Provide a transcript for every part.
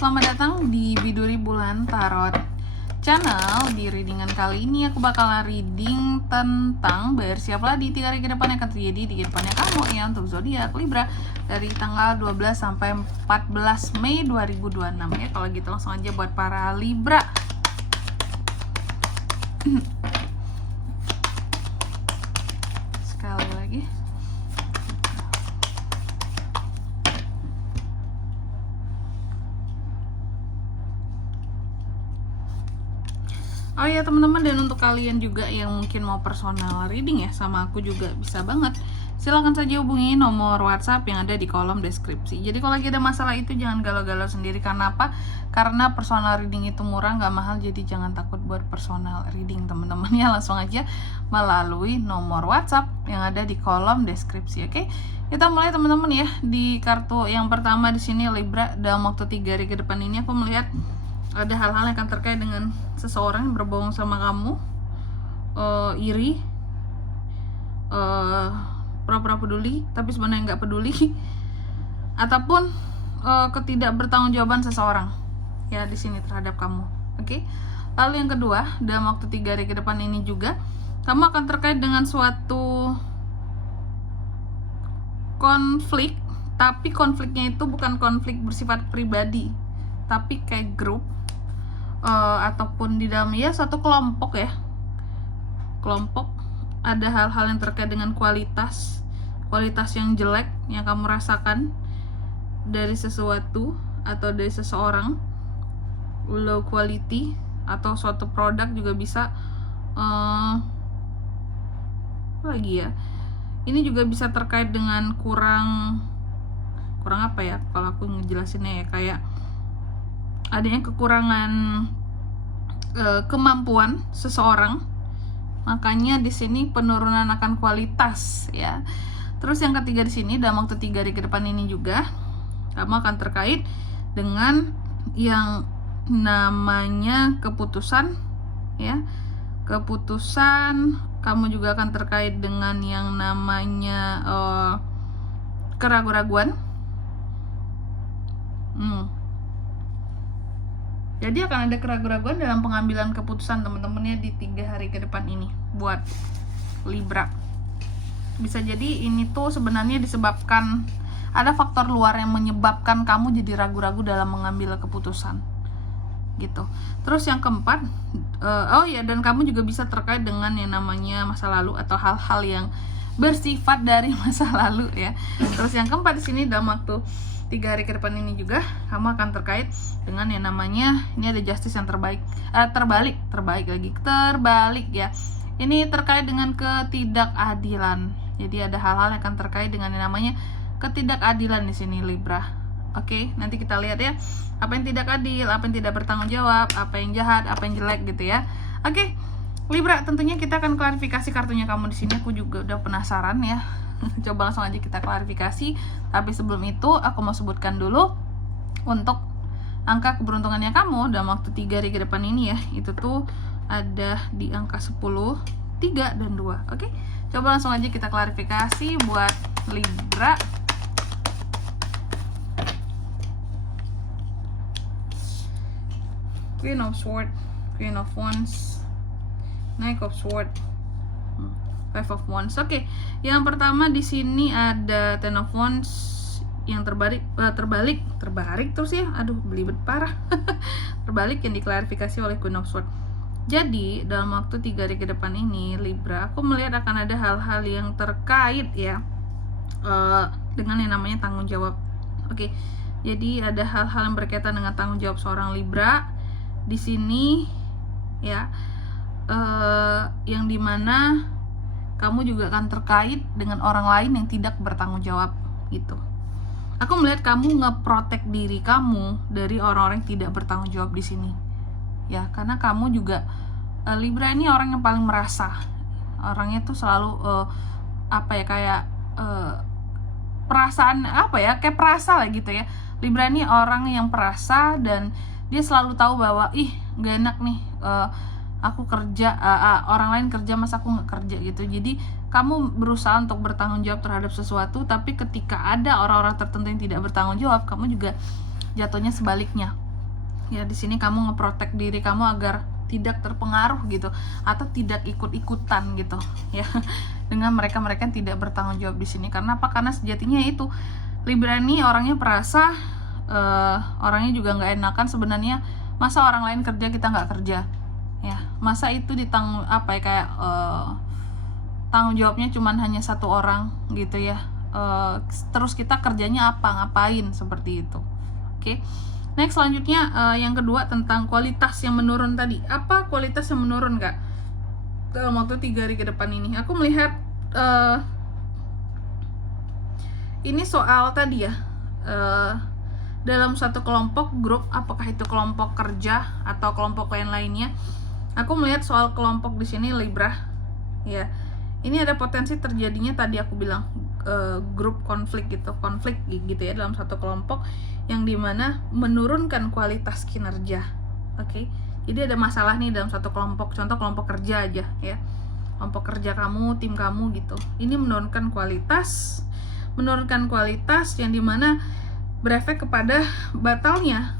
selamat datang di Biduri Bulan Tarot Channel. Di readingan kali ini aku bakalan reading tentang bersiaplah di 3 hari ke depan yang akan terjadi di kehidupannya kamu ya untuk zodiak Libra dari tanggal 12 sampai 14 Mei 2026 ya. Kalau gitu langsung aja buat para Libra. Sekali lagi. Oh ya teman-teman, dan untuk kalian juga yang mungkin mau personal reading ya sama aku juga bisa banget. Silahkan saja hubungi nomor WhatsApp yang ada di kolom deskripsi. Jadi kalau lagi ada masalah itu jangan galau-galau sendiri. Karena apa? Karena personal reading itu murah, nggak mahal. Jadi jangan takut buat personal reading teman-teman ya. Langsung aja melalui nomor WhatsApp yang ada di kolom deskripsi. Oke? Kita mulai teman-teman ya. Di kartu yang pertama di sini Libra, dalam waktu 3 hari ke depan ini aku melihat ada hal-hal yang akan terkait dengan seseorang yang berbohong sama kamu, iri, pura-pura peduli tapi sebenarnya nggak peduli, ataupun ketidakbertanggungjawaban seseorang ya di sini terhadap kamu. Oke. Lalu yang kedua, dalam waktu 3 hari ke depan ini juga kamu akan terkait dengan suatu konflik, tapi konfliknya itu bukan konflik bersifat pribadi, tapi kayak grup, ataupun di dalam ya suatu kelompok ya, kelompok. Ada hal-hal yang terkait dengan kualitas yang jelek yang kamu rasakan dari sesuatu atau dari seseorang, low quality, atau suatu produk juga bisa. Apa lagi ya, ini juga bisa terkait dengan kurang apa ya kalau aku ngejelasinnya ya, kayak adanya kekurangan kemampuan seseorang, makanya di sini penurunan akan kualitas ya. Terus yang ketiga di sini dalam waktu 3 hari ke depan ini juga kamu akan terkait dengan yang namanya keputusan ya. Keputusan, kamu juga akan terkait dengan yang namanya keraguan-raguan. Jadi akan ada keraguan-raguan dalam pengambilan keputusan teman-teman ya di 3 hari ke depan ini buat Libra. Bisa jadi ini tuh sebenarnya disebabkan ada faktor luar yang menyebabkan kamu jadi ragu-ragu dalam mengambil keputusan gitu. Terus yang keempat, dan kamu juga bisa terkait dengan yang namanya masa lalu atau hal-hal yang bersifat dari masa lalu ya. Terus yang keempat di sini dalam waktu 3 hari ke depan ini juga kamu akan terkait dengan yang namanya, ini ada justice yang terbalik ya. Ini terkait dengan ketidakadilan. Jadi ada hal-hal yang akan terkait dengan yang namanya ketidakadilan di sini Libra. Oke, nanti kita lihat ya, apa yang tidak adil, apa yang tidak bertanggung jawab, apa yang jahat, apa yang jelek gitu ya. Oke, Libra, tentunya kita akan klarifikasi kartunya kamu di sini. Aku juga udah penasaran ya. Coba langsung aja kita klarifikasi. Tapi sebelum itu aku mau sebutkan dulu untuk angka keberuntungannya kamu dalam waktu 3 hari ke depan ini ya. Itu tuh ada di angka 10, 3, dan 2. Oke, coba langsung aja kita klarifikasi buat Libra. Queen of Swords, Queen of Wands, Knight of Swords, Five of Wands. Oke, yang pertama di sini ada Ten of Wands yang terbalik terus ya. Aduh, belibet parah. Terbalik yang diklarifikasi oleh Queen of Swords. Jadi dalam waktu 3 hari ke depan ini Libra, aku melihat akan ada hal-hal yang terkait ya dengan yang namanya tanggung jawab. Oke, jadi ada hal-hal yang berkaitan dengan tanggung jawab seorang Libra di sini ya, yang dimana kamu juga akan terkait dengan orang lain yang tidak bertanggung jawab gitu. Aku melihat kamu nge-protect diri kamu dari orang-orang yang tidak bertanggung jawab di sini. Ya, karena kamu juga Libra ini orang yang paling merasa. Orangnya tuh selalu perasaan kayak perasa lah gitu ya. Libra ini orang yang perasa dan dia selalu tahu bahwa gak enak nih, aku kerja, orang lain kerja masa aku nggak kerja gitu. Jadi kamu berusaha untuk bertanggung jawab terhadap sesuatu, tapi ketika ada orang-orang tertentu yang tidak bertanggung jawab, kamu juga jatuhnya sebaliknya Ya di sini kamu ngeprotek diri kamu agar tidak terpengaruh gitu, atau tidak ikut-ikutan gitu ya dengan mereka-mereka yang tidak bertanggung jawab di sini. Karena apa? Karena sejatinya itu Libra ini orangnya perasa, orangnya juga nggak enakan sebenarnya. Masa orang lain kerja kita nggak kerja ya, masa itu ditanggung apa ya, kayak tanggung jawabnya cuman hanya satu orang gitu ya, terus kita kerjanya apa, ngapain, seperti itu. Oke. Next, selanjutnya yang kedua tentang kualitas yang menurun tadi. Apa kualitas yang menurun Kak dalam waktu 3 hari ke depan ini? Aku melihat ini soal tadi ya, dalam satu kelompok grup, apakah itu kelompok kerja atau kelompok lainnya, aku melihat soal kelompok di sini Libra ya. Ini ada potensi terjadinya tadi aku bilang grup konflik gitu ya dalam satu kelompok, yang dimana menurunkan kualitas kinerja. Oke. Jadi ada masalah nih dalam satu kelompok, contoh kelompok kerja aja ya, kelompok kerja kamu, tim kamu gitu. Ini menurunkan kualitas yang dimana berefek kepada gagalnya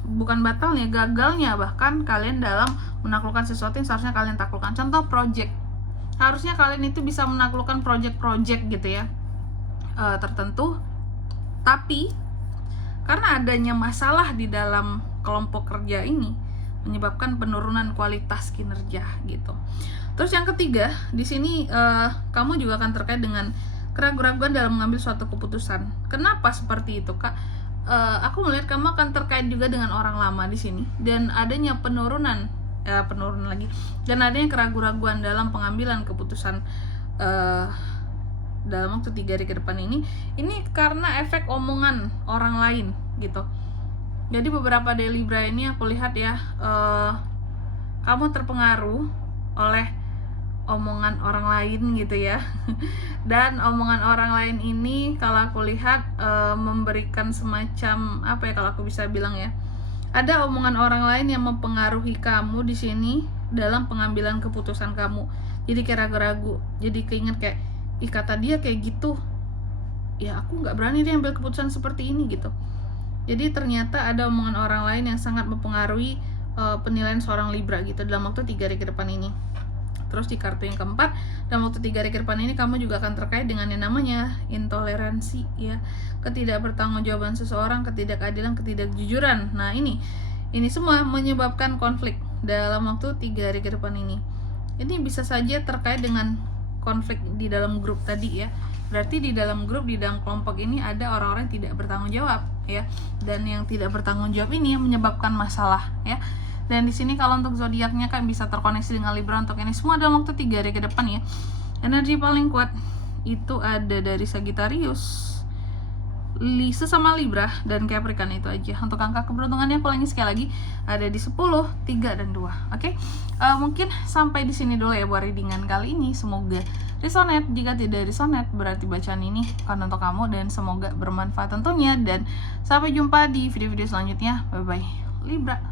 bahkan kalian dalam menaklukkan sesuatu yang seharusnya kalian taklukkan. Contoh project, harusnya kalian itu bisa menaklukkan project gitu ya, tertentu, tapi karena adanya masalah di dalam kelompok kerja ini menyebabkan penurunan kualitas kinerja gitu. Terus yang ketiga di sini, kamu juga akan terkait dengan keraguan-keraguan dalam mengambil suatu keputusan. Kenapa seperti itu Kak? Aku melihat kamu akan terkait juga dengan orang lama di sini, dan adanya penurunan lagi, dan adanya keraguan-keraguan dalam pengambilan keputusan dalam waktu 3 hari ke depan ini karena efek omongan orang lain gitu. Jadi beberapa dari Libra ini aku lihat ya, kamu terpengaruh oleh omongan orang lain gitu ya dan omongan orang lain ini kalau aku lihat memberikan semacam apa ya, kalau aku bisa bilang ya, ada omongan orang lain yang mempengaruhi kamu di sini dalam pengambilan keputusan kamu. Jadi kayak ragu-ragu, jadi keinget kayak, ih kata dia kayak gitu, ya aku nggak berani deh ambil keputusan seperti ini gitu. Jadi ternyata ada omongan orang lain yang sangat mempengaruhi penilaian seorang Libra gitu dalam waktu 3 hari ke depan ini. Terus di kartu yang keempat, dalam waktu 3 hari ke depan ini kamu juga akan terkait dengan yang namanya intoleransi ya, ketidakbertanggungjawaban seseorang, ketidakadilan, ketidakjujuran. Nah ini semua menyebabkan konflik dalam waktu 3 hari ke depan ini. Ini bisa saja terkait dengan konflik di dalam grup tadi ya. Berarti di dalam grup, di dalam kelompok ini ada orang-orang yang tidak bertanggung jawab ya, dan yang tidak bertanggung jawab ini yang menyebabkan masalah ya. Dan di sini kalau untuk zodiaknya kan bisa terkoneksi dengan Libra untuk ini semua dalam waktu 3 hari ke depan ya. Energi paling kuat itu ada dari Sagittarius, sesama Libra, dan Capricorn. Itu aja. Untuk angka keberuntungannya aku sekali lagi ada di 10, 3, dan 2. Oke. Mungkin sampai di sini dulu ya buat readingan kali ini. Semoga resonate. Jika tidak resonate berarti bacaan ini akan untuk kamu, dan semoga bermanfaat tentunya. Dan sampai jumpa di video-video selanjutnya. Bye bye Libra.